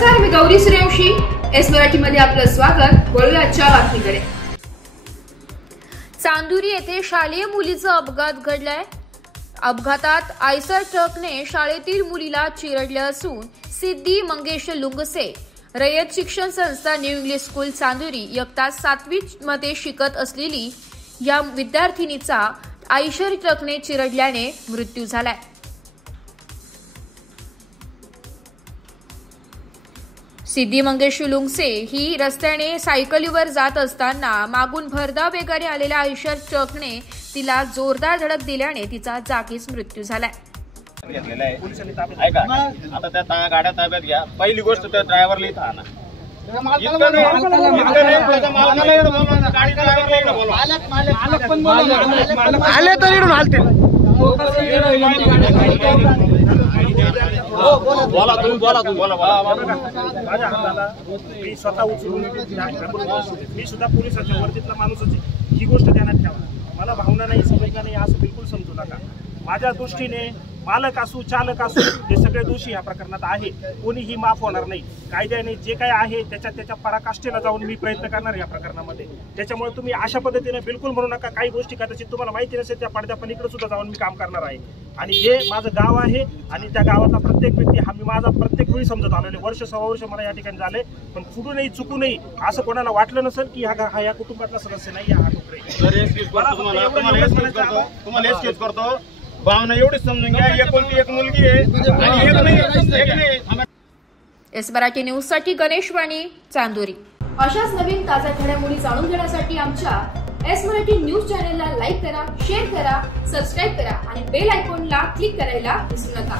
नमस्कार, मी गौरी सूर्यवंशी. एस मराठीमध्ये आपलं स्वागत. वळूया आजच्या बातमीकडे. चांदुरी येथे शालेय मुलीचा अपघात घडलाय. अपघातात आयसर ट्रकने शाळेतील मुलीला चिरडले असून सिद्धी मंगेश लुंगसे रयत शिक्षण संस्था न्यू इंग्लिश स्कूल चांदुरी इयत्ता 7वी मध्ये शिकत असलेली या विद्यार्थिनीचा आयसर ट्रकने चिरडल्याने मृत्यू झालाय. सिद्धी मंगेश लुंगसे ही रस्त्याने सायकलीवर जात असताना मागून भरधाव वेगाने आलेल्या आयसर ट्रकने तिला जोरदार धडक दिल्याने तिचा जागीच मृत्यू झालाय. आता त्या गाड्या ताब्यात घ्या. पहिली गोष्ट त्या ड्रायव्हरला इथं आणा. आले तरी हालतील. माझ्या हाताला मी स्वतः उचलून मी सुद्धा पोलिसाच्या वर्दीतला माणूसच आहे. ही गोष्ट ध्यानात ठेवा. मला भावना नाही, संवेदना नाही असं बिलकुल समजू नका. माझ्या दृष्टीने मालक असू चालक असू हे सगळे दोषी या प्रकरणात आहे. कोणीही माफ होणार नाही. कायद्याने जे काय आहे त्याच्या पराकाष्ठेला जाऊन मी प्रयत्न करणार या प्रकरणामध्ये. त्याच्यामुळे तुम्ही अशा पद्धतीने बिलकुल म्हणू नका. काही गोष्टी कदाचित तुम्हाला माहिती नसेल त्या पडद्या पलीकडे सुद्धा जाऊन मी काम करणार आहे. आणि हे माझं गाव आहे आणि त्या गावातला प्रत्येक व्यक्ती हा मी माझा प्रत्येक वेळी समजत आलेले. वर्ष सव्वा वर्ष मला या ठिकाणी झाले. पण फुटूनही चुकूनही असं कोणाला वाटलं नसेल की हा या कुटुंबातला सदस्य नाही. हा करतो भावना एवढीच समजून घ्या. एकुलती एक मुलगी आहे. एस मराठी न्यूज साठी गणेश वाणी, चांदोरी. अशाच नवीन ताज्या घडामोडी जाणून घेण्यासाठी आमच्या एस मराठी न्यूज चॅनलला लाईक करा, शेअर करा, सबस्क्राईब करा आणि बेल आयकॉनला क्लिक करायला विसरू नका.